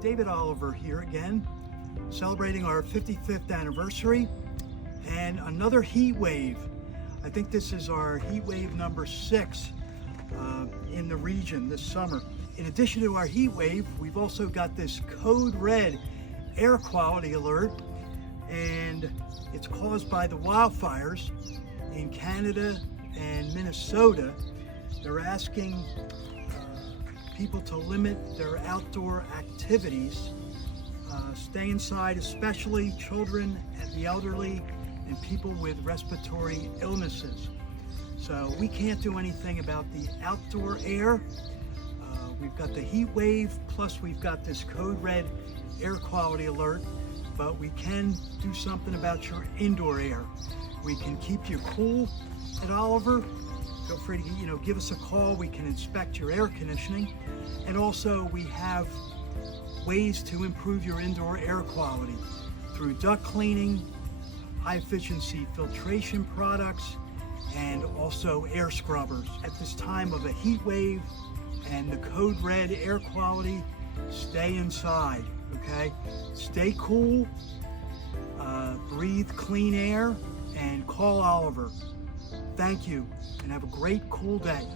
David Oliver here again, celebrating our 55th anniversary and another heat wave. I think this is our heat wave number 6 in the region this summer. In addition to our heat wave, we've also got this code red air quality alert, and it's caused by the wildfires in Canada and Minnesota. They're asking people to limit their outdoor activities, stay inside, especially children and the elderly and people with respiratory illnesses. So we can't do anything about the outdoor air. We've got the heat wave, plus we've got this code red air quality alert, but we can do something about your indoor air. We can keep you cool at Oliver. Feel free to give us a call. We can inspect your air conditioning, and also we have ways to improve your indoor air quality through duct cleaning, high efficiency filtration products, and also air scrubbers. At this time of a heat wave and the code red air quality, stay inside, okay? Stay cool, breathe clean air, and call Oliver. Thank you, and have a great, cool day.